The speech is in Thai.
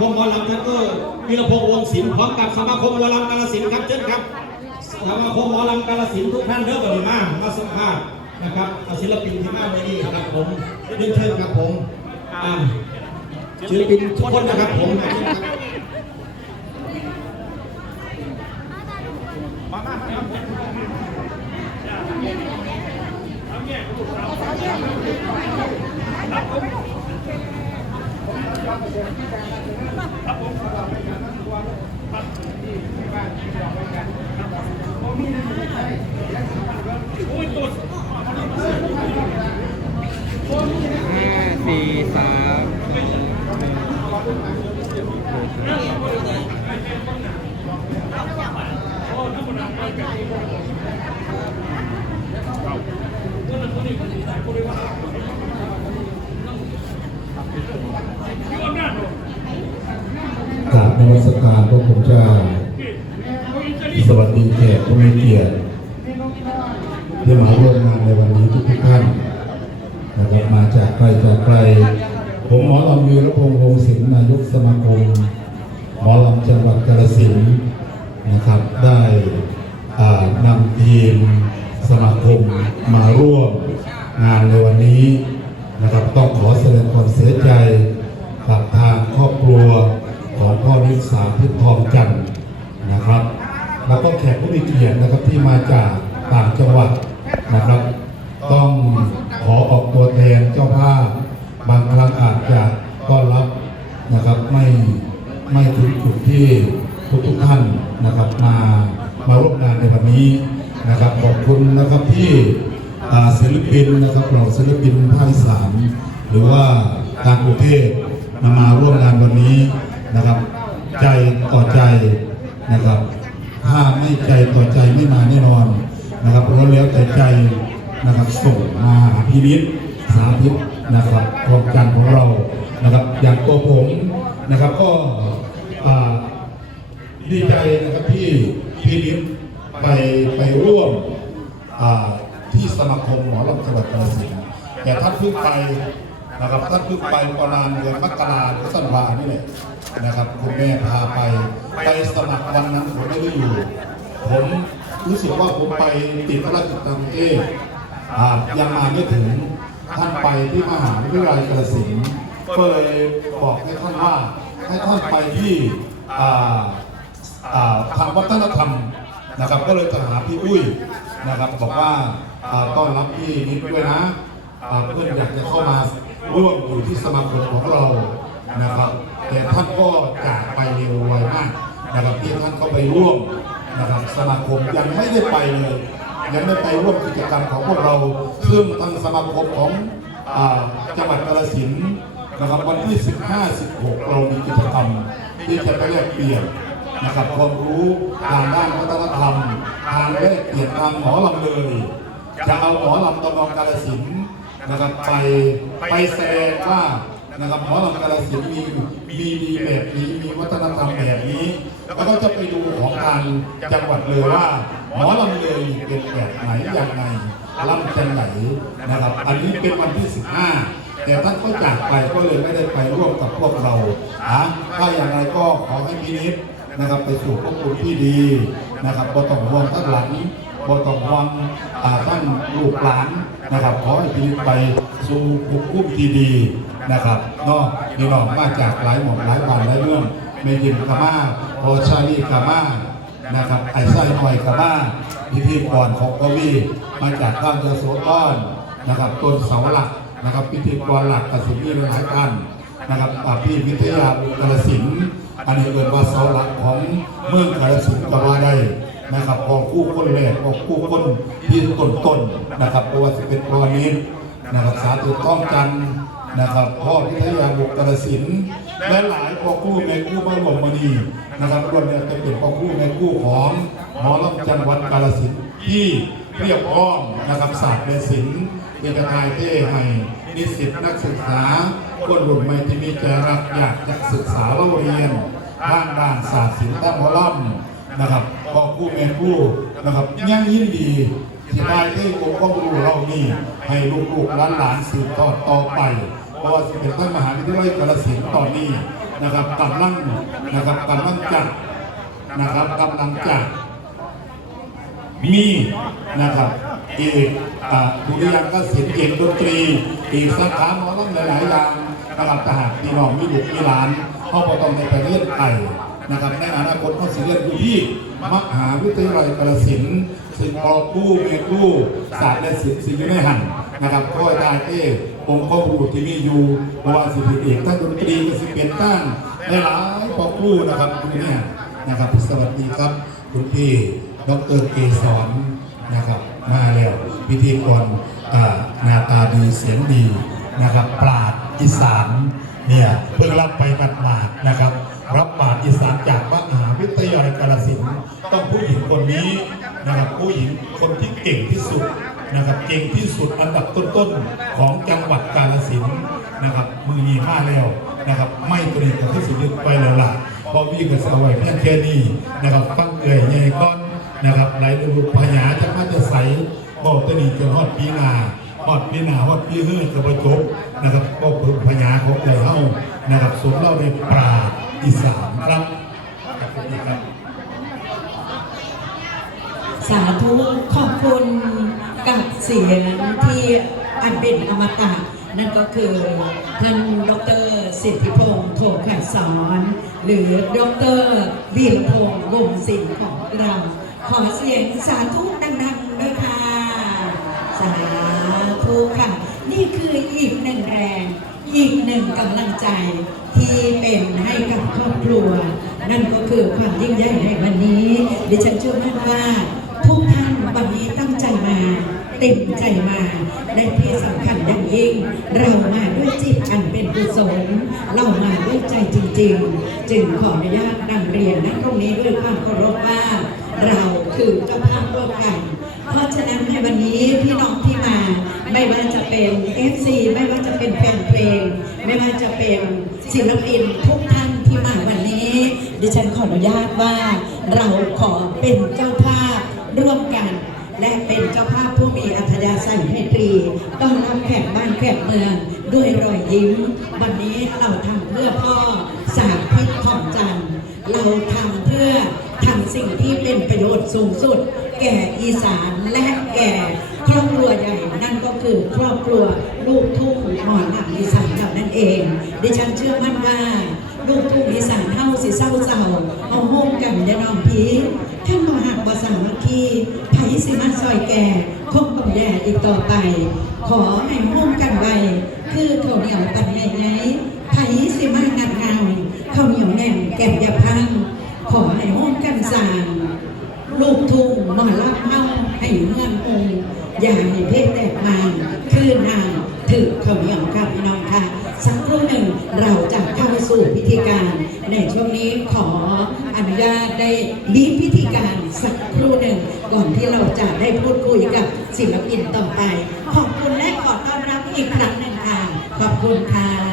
คมหมอลำท่านก็วีรพงษ์วงศิลป์พร้อมกับสมาคมหมอลำกาลสินธุ์ครับเชิญครับสมาคมหมอลำกาลสินธุ์ทุกท่านเด้อกันมามาสัมภาษณ์นะครับเอาศิลปินที่มาในนี้ครับผมเรียนเชิญครับผมศิลปินทุกคนนะครับผมเชิญครับ ห้าสี่สาม กราบนมัสการพระคุณเจ้า สวัสดีแขกผู้มีเกียรติที่มาร่วมงานในวันนี้ทุกท่านนะครับมาจากไกลจากไกล ผมหมอลำวีรพงษ์วงศิลป์นายกสมาคมหมอลำจังหวัดกาฬสินธุ์นะครับ ได้นำทีมสมาคมมาร่วมงานในวันนี้นะครับต้องขอแสดงความเสียใจกับทางครอบครัวของพ่อนิสาพิทองจันทร์นะครับ แล้วก็แขกผู้มีเกียรตินะครับที่มาจากต่างจังหวัดนะครับ ต้องขอออกตัวแทนเจ้าภาพบางครั้งอาจจะต้อนรับนะครับไม่ไม่ถึงจุดที่ทุกทุกท่านนะครับมามาร่วมงานในวันนี้นะครับขอบคุณนะครับที่อ่าศิลปินนะครับเราศิลปินภาคอีสานหรือว่าทางกรุงเทพมามาร่วมงานวันนี้นะครับ ใจต่อใจนะครับ ถ้าไม่ใจต่อใจไม่มาแน่นอนนะครับเพราะแล้วแต่ใจนะครับส่งมาพินิษสาธิตนะครับกองการของเรานะครับ อย่างตัวผมนะครับก็ดีใจนะครับที่พินิษไปไปร่วมที่สมาคมหมอลำจังหวัดกาฬสินธุ์แต่ท่านเพิ่งไป นะครับท่านเพิ่งไปประมาณเดือนมกราหรือธันวานี่แหละนะครับคุณแม่พาไปไปสมัครวันนั้นผมไม่ได้อยู่ ผมรู้สึกว่าผมไปติดภารกิจต่างประเทศอ่ายังมาไม่ถึงท่านไปที่มหาวิทยาลัยกาฬสินก็เลยบอกให้ท่านว่าให้ท่านไปที่ทางวัฒนธรรมนะครับก็เลยจะหาพี่อุ้ยนะครับบอกว่าต้อนรับพี่นิดด้วยนะเพื่อนอยากจะเข้ามา ร่วมอยู่ที่สมาคมของเรานะครับ แต่ท่านก็จากไปเร็วไวมากนะครับที่ท่านเข้าไปร่วมนะครับสมาคมยังไม่ได้ไปเลยยังไม่ไปร่วมกิจกรรมของพวกเราซึ่งทางสมาคมของอจังหวัดกาฬสินธุ์นะครับวันที่ 15 16 เรามีกิจกรรมที่จะไปแลกเปลี่ยนนะครับความรู้ทางด้านวัฒนธรรมทางแลกเปลี่ยนทางหมอลำเลยจะเอาหมอลำตะนองกาฬสินธุ์ นะครับไปไปแสดงว่านะครับหมอลำกาฬสินมีมีดีแบบนี้มีวัฒนธรรมแบบนี้ แล้วก็จะไปดูของทางจังหวัดเลยว่าหมอลำเลยเป็นแบบไหนอย่างไรลำจังไหนนะครับ อันนี้เป็นวันที่ 15 แต่ท่านก็จากไปก็เลยไม่ได้ไปร่วมกับพวกเราอะถ้าอย่างไรก็ขอให้พินิษนะครับไปสู่ภพภูมิที่ดีนะครับบ่ต้องห่วงท่านหลังบ่ต้องห่วง ท่านลูกหลานนะครับ ขอให้พินไปสู่ภูมิที่ดีนะครับนาะพี่น้องมาจากหลายหม่อมหลายบ้านหลายเมืองเมยินกามาโอชาลีกามานะครับไอ้ไส้หน่อยกามาพิธีกรของกวีมาจากข้างเรือโสธรนะครับต้นเสาหลักนะครับพิธีกรหลักกสินีหลายท่านนะครับอ่าพี่วิทยากาฬสินอันนี้เกิดว่าเสาหลักของเมืองกาฬสินก็ว่าได้ นะครับพอคู่คนแรกพอคู่คนที่ต้นๆนะครับเพราะว่าจะเป็นกรณีนะครับสาธุต้องจันนะครับพ่อพิทยาบุกกาฬสินธุ์และหลายพ่อคู่แม่คู่บ้านหลวงมณีนะครับรวมเนี่ยจะเป็นพ่อคู่แม่คู่ของหมอลำจังหวัดกาฬสินที่เรียบพร้อมนะครับศาสตร์และศิลป์เป็นกทายเท่ให้นิสิตนักศึกษาคนรุ่นใหม่ที่มีใจรักอยากจะศึกษาเล่าเรียนทางด้านศาสตร์ศิลป์ด้านหมอลำ นะครับพ่อคู่แม่คู่นะครับยังยินดีที่ได้ที่องค์ความรู้เรานี่ให้ลูกๆหลานๆสืบทอดต่อไปเพราะว่าสิเป็นท่านมหาวิทยาลัยกาฬสินธุ์ตอนนี้นะครับกำลังนะครับกำลังจัดนะครับกำลังจัดมีนะครับอีกอ่าดุริยางคศิลป์เอกดนตรีอีกสาขาหมอลำหลายๆอย่างนะครับทหารพี่น้องมีบุตรมีหลานเข้าก็ต้องในปเรียนไทย นะครับในอนาคตเขาสิเรียนอยู่ที่มหาวิทยาลัยกาฬสินธุ์ซึ่งพอกู้เมกู้ศาสตร์และศิลป์สิ่งอยู่ในหันนะครับก็ได้เอ้องค์ข้อมูลที่มีอยู่เพราะว่าสิเป็นเอกทั้งดนตรีก็สิเป็นตั้งหลายๆพอกู้นะครับตรงเนี้ยนะครับสวัสดีครับคุณพี่ดรเกษรนะครับมาแล้วพิธีกรหน้าตาดีเสียงดีนะครับปราดอีสานเนี่ยเพิ่งรับไปบัดมาดๆนะครับ รับปาดอีสานจากมหาวิทยาลัยกาฬสินต้องผู้หญิงคนนี้นะครับผู้หญิงคนที่เก่งที่สุดนะครับเก่งที่สุดอันดับต้นๆของจังหวัดกาฬสินนะครับมือนีมาแล้วนะครับไม่ตัวนี้กับที่สุดไปแล้วล่ะเพราะวิ่งกับสาวไว้เพียงแค่นี้นะครับฟังเอ่ยใหญ่ก้อนนะครับไหลลูพญาจะมาจะใสบอกตนีจนฮอดปีนาฮอดปีนาฮอดปีเฮือกับประจบนะครับก็พญาของเอ่ยเฮานะครับสมเล่าในปราด อีสานครับขอบคุณครับ สาธุขอบคุณกับเสียงที่อันเป็นอมตะ นั่นก็คือท่านดรสิทธิพงศ์โถขัดสอน หรือดรวีรพงศ์วงศิลป์ของเรา ขอเสียงสาธุดังๆด้วยค่ะสาธุค่ะ นี่คืออีกหนึ่งแรง อีกหนึ่งกำลังใจ ที่เป็นให้กับครอบครัว นั่นก็คือความยิ่งใหญ่ในวันนี้ดิฉันเชื่อมั่นว่าทุกท่านวันนี้ตั้งใจมาเต็มใจมาและที่สำคัญอย่างยิ่ง เรามาด้วยจิตอันเป็นกุศลเรามาด้วยใจจริง ๆ จึงขออนุญาตนำเรียนณตรงนี้ด้วยความเคารพว่า เราคือเจ้าภาพร่วมกัน เพราะฉะนั้นในวันนี้พี่น้องที่มา ไม่ว่าจะเป็น FC ไม่ว่าจะเป็นแฟนเพลง ไม่ว่าจะเป็นศิลปินทุกท่านที่มาวันนี้ ดิฉันขออนุญาตว่าเราขอเป็นเจ้าภาพร่วมกัน และเป็นเจ้าภาพผู้มีอัธยาศัยไมตรีต้อนรับแขกบ้านแขกเมืองด้วยรอยยิ้ม วันนี้เราทำเพื่อพ่อสาธิตของจันเราทำเพื่อทำสิ่งที่เป็นประโยชน์สูงสุด แก่อีสานและแก่ ครอบครัวใหญ่นั่นก็คือครอบครัวลูกทุ่งหมอนหนักอีสานเรานั่นเอง ดิฉันเชื่อมั่นว่าลูกทุ่งอีสานเฮาสิเศร้าเศร้าเอาโฮมกันยานองพีท่านบ่หักบสามัคคีไผ่สิมาซอยแก่คงต้องแย่อีกต่อไป ขอให้โฮมกันไว้คือข้าเหนียวปันใหญ่ไผ่สิมางัดเงาเขาเหนียวแน่นแก้มยาพังขอให้โฮมกันสางลูกทุ่งหมอลัมาให้เงื่อนองค์ อย่าให้เพศแตกมานคือนางถือเขาวเหนียวค่ะพี่น้องค่ะ สักครู่หนึ่งเราจะเข้าสู่พิธีการ ในช่วงนี้ขออนุญาตได้ลีพิธีการสักครู่หนึ่งก่อนที่เราจะได้พูดคุยกับศิลปินต่อไป ขอบคุณและขอต้อนรับอีกครั้งหนึ่งค่ะ ขอบคุณค่ะ